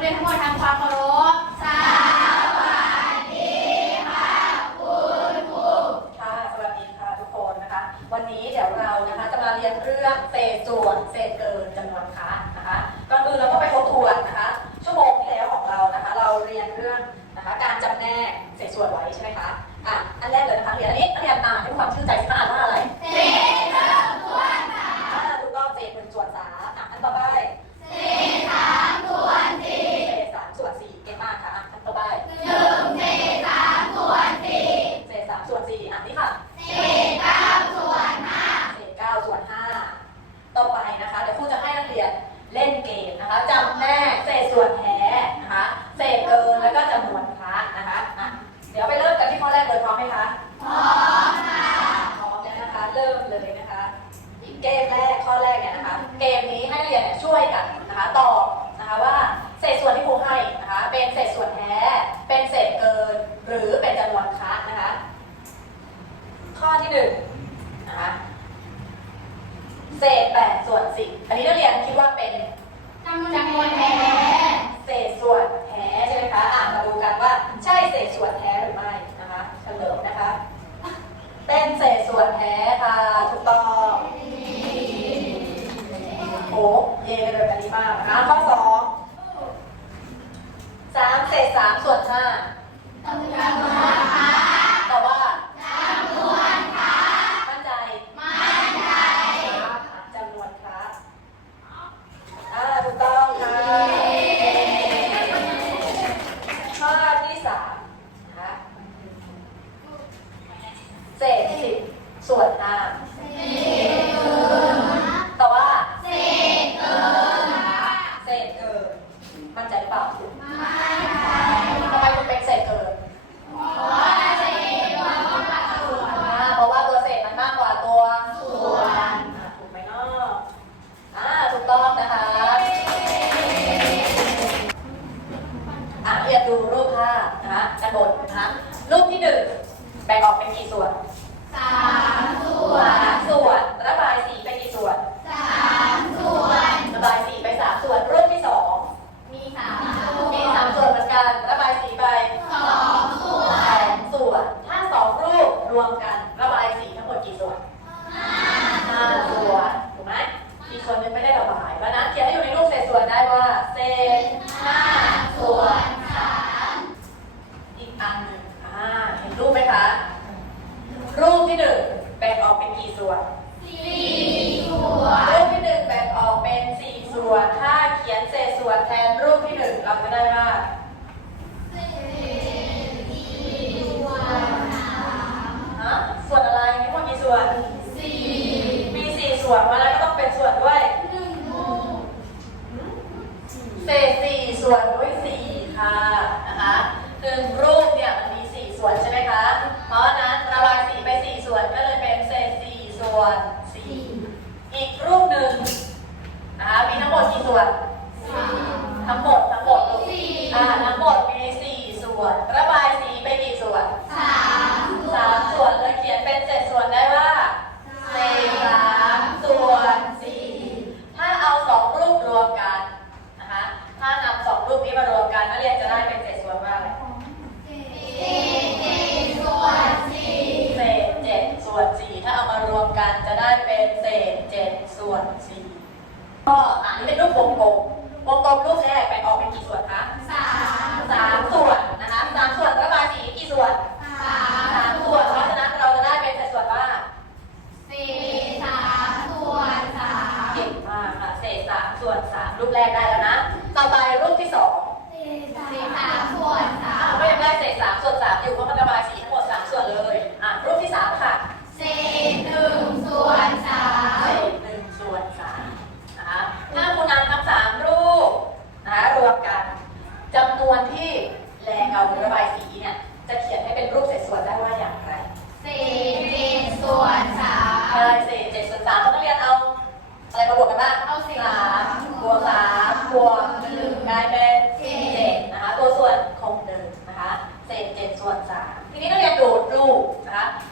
เรียนทั้งหมดทำความเคารพ ข้อแรกเนี่ยนะคะ เกมนี้ให้นักเรียนช่วยกันนะคะตอบนะคะว่าเศษส่วนที่ครูให้นะคะเป็นเศษส่วนแท้ เป็นเศษเกิน หรือเป็นจำนวนคะนะคะ ข้อที่หนึ่งะคะเศษแปดส่วนสิบอันนี้นักเรียนคิดว่าเป็นจำนวนแท้เศษส่วนแท้ใช่ไหมคะอ่านมาดูกันว่าใช่เศษส่วนแท้หรือไม่นะคะเฉลิมนะคะ เป็นเศษส่วนแท้ค่ะถูกต้อง หกเยกระโดยกันดีมากนะข้อสองสามเศษสามส่วนห้าแต่ว่าจำนวนค่ะ มั่นใจ มั่นใจวนค่าถูกต้องค่ะข้อที่สามเศษสิบส่วนห้า 我。 ที่หนึ่งแบ่งออกเป็นกี่ส่วนสี่ส่วนรูปที่หนึ่งแบ่งออกเป็นสี่ส่วน ถ้าเขียนเศษส่วนแทนรูปที่หนึ่งเราจะได้ว่าส่วนอะไรมีทั้งมดกี่ส่วนสี่มีสี่ส่วนมาแล้วก็ต้องเป็นส่วนด้วยหนึ่งเศษสี่ส่วนด้วยสี่ค่ะนะคะหนึ่งรูปเนี่ยมันมีสี่ส่วนใช่ไหมคะ ส่วนสามอยู่เพราะมัน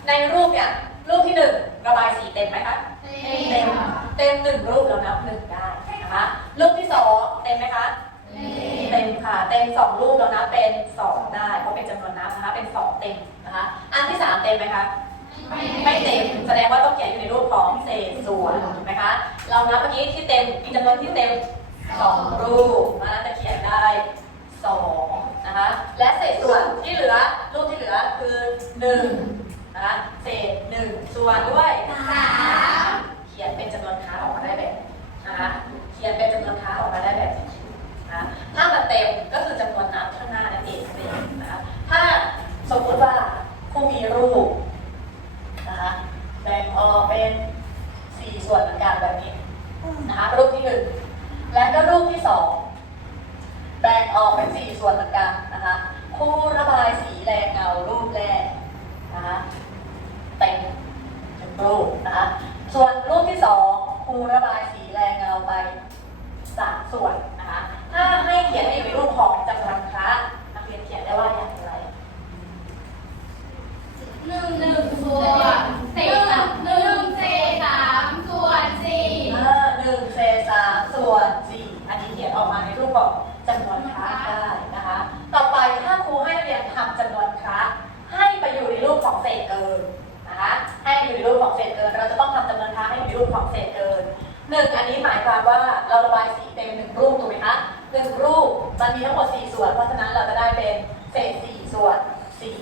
ในรูปเนี่ยรูปที่หนึ่งระบายสีเต็มไหมคะเต็มเต็มหนึ่งรูปแล้วนับหนึ่งได้นะคะรูปที่สองเต็มไหมคะเต็มค่ะ เต็มสองรูปแล้วนะเป็นสองได้เพราะเป็นจำนวนนับนะคะ เป็นสองเต็มนะคะ อันที่สามเต็มไหมคะไม่เต็มแสดงว่าต้องเขียนอยู่ในรูปของเศษส่วนถูกไหมคะเรานับเมื่อกี้ที่เต็มมีจำนวนที่เต็มสองรูปนะจะเขียนได้สองนะคะและเศษส่วนที่เหลือรูปที่เหลือคือหนึ่ง ส่วนด้วยสามเขียนเป็นจำนวนค้าออกมาได้แบบนะคะเขียนเป็นจำนวนค้าออกมาได้แบบนี้นะถ้ามันเต็มก็คือจำนวนนับข้างหน้านั่นเองนะคะถ้าสมมติว่าผู้มีรูปนะคะแบ่งออกเป็นสี่ส่วนเหมือนกันแบบนี้นะคะรูปที่หนึ่งและก็รูปที่สองแบ่งออกเป็นสี่ส่วนเหมือนกันนะคะคู่ระบายสีแรงเงารูปแรกนะคะ รูปนะคะส่วนรูปที่สองครูระบายสีแรงเงาไปสามส่วนนะคะถ้าให้เขียนให้อยู่ในรูปของจำนวนคระนักเรียนเขียนได้ว่าอย่างไรหนึ่งหนึ่งส่วนเศษสามหนึ่งเศษสามส่วนสี่เออหนึ่งเศษสามส่วนสี่อันนี้เขียนออกมาในรูปของจำนวนคระได้นะคะ ต่อไปถ้าครูให้นักเรียนทำจำนวนคระให้ไปอยู่ในรูปของเศษเกิน นะคะ ให้อยู่ในรูปของเศษเกิน เราจะต้องทำจำนวนคระให้อยู่ในรูปของเศษเกินหนึ่งอันนี้หมายความว่าเราระบายสีเต็มหนึ่งรูปถูกไหมคะหนึ่งรูปมันมีทั้งหมดสี่ส่วน เพราะฉะนั้นเราจะได้เป็นเศษสี่ส่วนสี่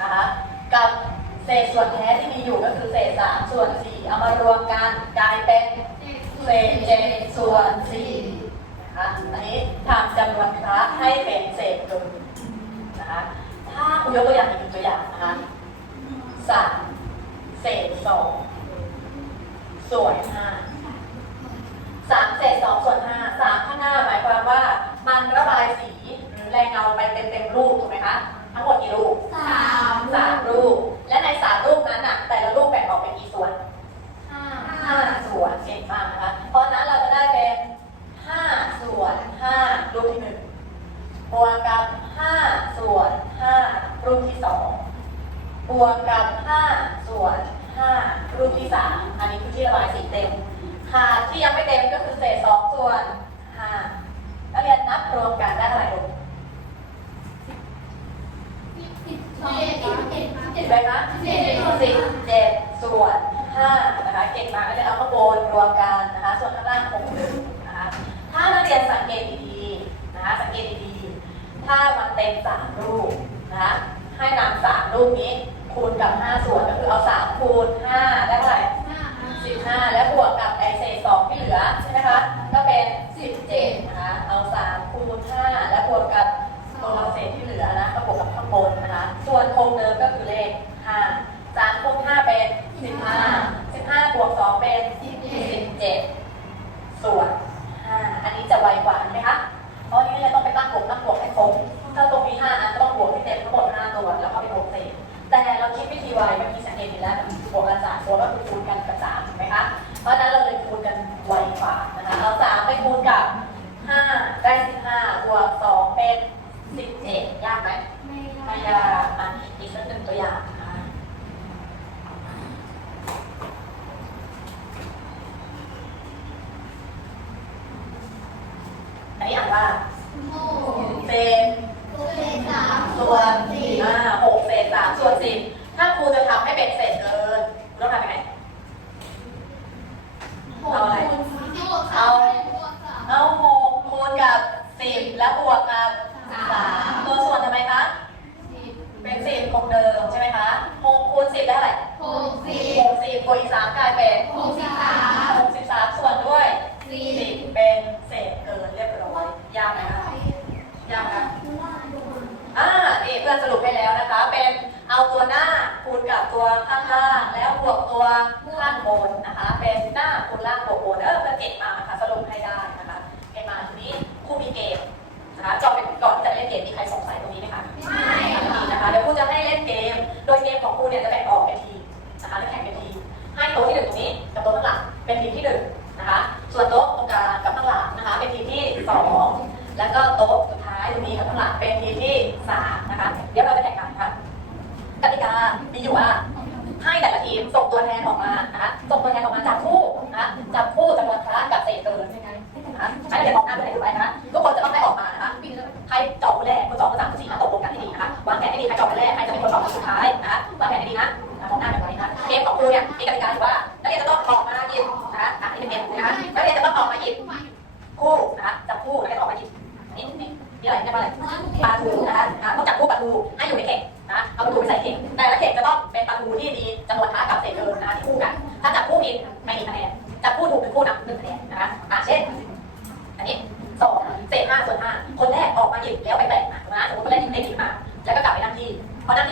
นะคะกับเศษส่วนแท้ที่มีอยู่ก็คือเศษสามส่วนสี่เอามารวมกันกลายเป็นเศษเจ็ดส่วนสี่นะคะอันนี้ทำจำนวนคระให้เป็นเศษเกินนะคะถ้าคุณยกตัวอย่างอีกตัวอย่างนะคะสาม เศษสองส่วนห้าสามเศษสองส่วนห้าสามข้างหน้าหมายความว่า มันระบายสีหรือแรงเงาไปเต็มเต็มๆรูปถูกไหมคะ ทั้งหมดกี่รูปสามสามรูป และในสามรูปนั้นน่ะ แต่ละรูปแบ่งออกเป็นกี่ส่วนห้าห้าส่วนเก่งมากนะคะ เพราะฉะนั้นเราจะได้เป็นห้าส่วนห้ารูปที่หนึ่งบวกกับห้าส่วนห้ารูปที่สองบวกกับห้าส่วนห้ารูปที่ สามอันนี้คือที่ระบายสีเต็มขาดที่ยังไม่เต็มก็คือเศษสองส่วนห้านักเรียนนับรวมกันได้เท่าไหร่ลูกสิบสองเอ็ดสิบเจ็ดไหมคะสิบเจ็ดส่วนห้านะคะ เก่งมากก็จะเอาข้างบนรวมกันนะคะ ส่วนข้างล่างคงหนึ่งนะคะ ถ้านักเรียนสังเกตดีๆนะคะ สังเกตดีๆ ถ้ามันเต็มสามรูปนะคะ ให้นำสามรูปนี้ คูณกับห้าส่วนก็คือเอาสามคูณห้าได้เท่าไหร่ห้าสิบห้าแล้วบวกกับไอเศษสองที่เหลือใช่ไหมคะ ก็เป็นสิบเจ็ดนะคะ เอาสามคูณห้าแล้วบวกกับตัวเศษที่เหลือนะก็บวกกับข้างบนนะคะ ส่วนคงเดิมก็คือเลขห้าสามคูณห้าเป็นสิบห้าสิบห้าบวกสองเป็นสิบเจ็ดส่วนห้าอันนี้จะไวกว่าไหมคะ เพราะอันนี้เราต้องไปตั้งบวกตั้งบวกให้ครบถ้าตรงมีห้าอันก็ต้องบวกให้เต็มทั้งหมดห้าตัวแล้วก็ไปบวกเศษ แต่เราคิดวิธีไวเมื่อกี้สังเกตเห็นแล้วบวกกันสามตัวก็คือคูณกันกับสามถูกไหมคะ เพราะฉะนั้นเราเลยคูณกันไวกว่านะคะเอาสามไปคูณกับห้าได้สิบห้าบวกสองเป็นสิบเจ็ดยากไหม ไม่ ไม่ ได้ ยากอะอีกสักหนึ่งตัวอย่างนะคะอันนี้อ่านว่า หก เศษ เศษสาม ส่วนสี่อ่าหกเศษสามส่วนสิบถ้าครูจะทำให้เป็นเศษเกินครูต้องทำยังไง หกคูณสี่บวกสามบวกสาม เอาหกคูณกับสิบแล้วบวกกับสามตัวส่วนทำไมคะ สิบ เป็นสิบคงเดิมใช่ไหมคะหกคูณสิบได้เท่าไหร่ หกสิบ ห กสิบบวกอีกสามกลายเป็นหกสิบสามหกสิบสามส่วนด้วยสี่สิบเป็นเศษเกินเรียบร้อยยากไหมคะยากไหมคะอ่านี่เพื่อนสรุปให้แล้วนะคะ เป็นเอาตัวหน้าคูณกับตัวข้างล่าแล้วบวกตัวข้างบน เป็นทีมที่หนึ่งนะคะ ส่วนโต๊ะตรงกลางกับข้างหลังนะคะ เป็นทีมที่สองแล้วก็โต๊ะสุดท้ายตรงนี้กับข้างหลังเป็นทีมที่สามนะคะ เดี๋ยวเราจะแข่งกันค่ะกติกามีอยู่ว่าให้แต่ละทีมส่งตัวแทนออกมานะคะส่งตัวแทนออกมาจับคู่นะจับคู่จำนวนครั้งกับเศษเกินนะคะให้เดี๋ยวมองหน้าด้วยดูไว้นะคะทุกคนจะต้องได้ออกมานะคะใครเจาะคนแรกคนสองคนสามคนสี่นะตกลงกันให้ดีนะคะวางแผนให้ดีใครเจาะคนแรกใครจะเป็นคนเจาะคนสุดท้ายนะวางแผนให้ดีนะหน้าแบบนี้นะคู่ยมีกฎกติกาที่ว นั่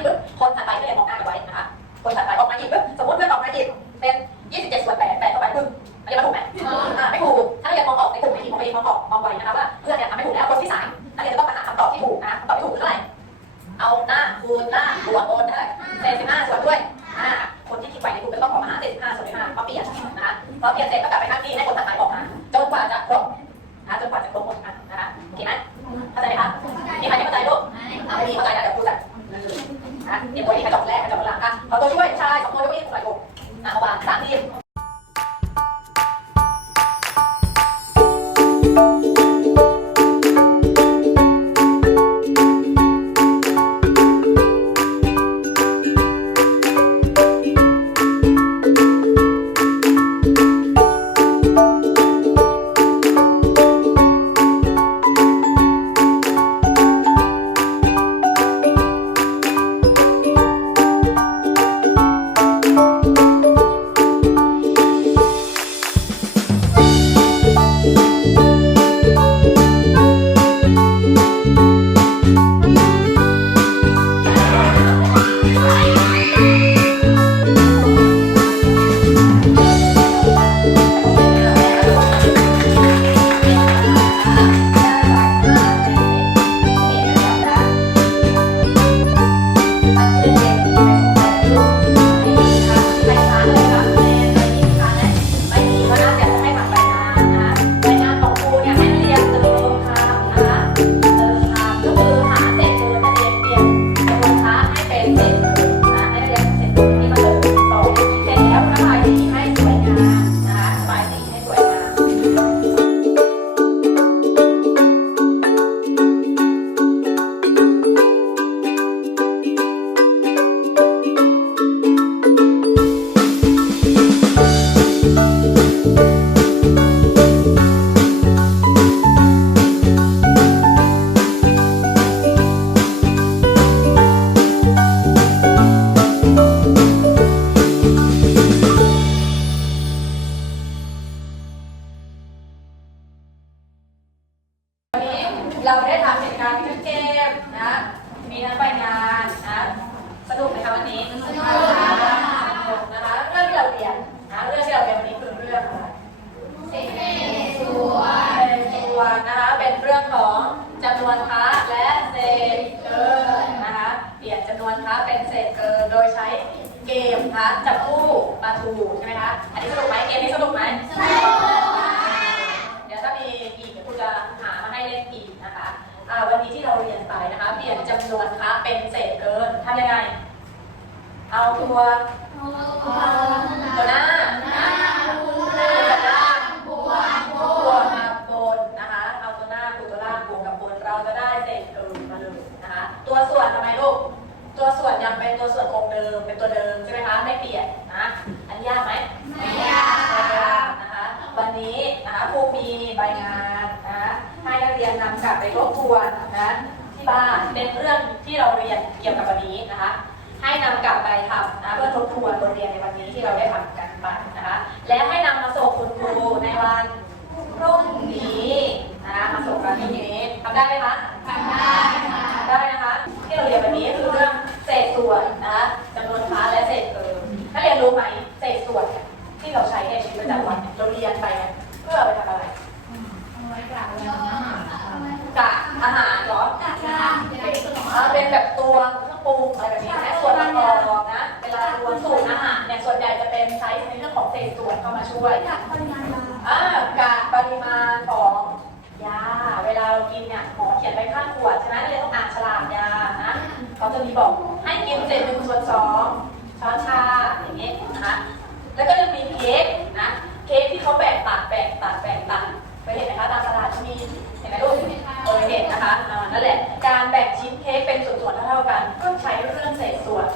นะเดี๋ยวตัวนี้กระจกแรกกระจกหลังอะเอตัวช่วยชายสองตัวช่วยอีกหน่อยลูกอะเอาวางสามที เราได้ทำเหตุการณ์ที่เกมนะ มีทั้งใบงานนะสนุกไหมคะวันนี้สนุกนะคะเรื่องที่เราเรียนนะเรื่องที่เราเรียนวันนี้คือเรื่องอะไรเศษส่วนส่วนนะคะเป็นเรื่องของจำนวนค้าและเศษเกินนะคะเปลี่ยนจำนวนค้าเป็นเศษเกินโดยใช้เกมนะคะจับคู่ปลาทูใช่ไหมคะอันนี้สนุกไหมเกมนี้สนุกไหมเดี๋ยวถ้ามีอีกเดี๋ยวครูจะหามาให้เล่ นอีกนะคะอ่าวันนี้ที่เราเรียนไปนะคะ เปลี่ยนจำนวนคะเป็นเศษเกินทำยังไง เอาตัวตัวหน้าตัวล่างบวกกับบนนะคะเอาตัวหน้าคูณตัวล่างบวกกับบนเราจะได้เศษเกินมาเลยนะคะตัวส่วนทำไมลูก ตัวส่วนยังเป็นตัวส่วนคงเดิม เป็นตัวเดิมใช่ไหมคะ ไม่เปลี่ยนนะ อันนี้ยากไหม ไม่ยากนะคะ วันนี้นะคะครูมีใบงานนะให้นักเรียนนำกลับไปทบทวนนะที่บ้านเป็นเรื่องที่เราเรียนเกี่ยวกับวันนี้นะคะ ให้นำกลับไปทำนะเพื่อทบทวนบทเรียนในวันนี้ที่เราได้ทำกันไปนะคะ และให้นำมาส่งคุณครูในวันพรุ่งนี้นะคะมาส่งกันพรุ่งนี้ทำได้ไหมคะทำได้ได้นะคะ ที่เราเรียนวันนี้คือเรื่องเศษส่วนนะคะจำนวนค้าและเศษเกินถ้าเรียนรู้ไหมเศษส่วนเนี่ยที่เราใช้ในชีวิตประจำวันเนี่ยเราเรียนไปเนี่ยเพื่อเอาไปทำอะไร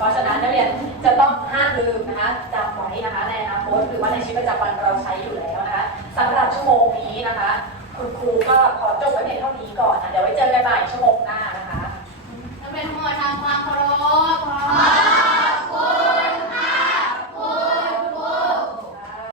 ราะฉะนั้นนักเรียนจะต้องห้ามลืมนะคะจำไว้นะคะในอนาคตหรือว่าในชีวิตประจำวันเราใช้อยู่แล้วนะคะสำหรับชั่วโมงนี้นะคะ คุณครู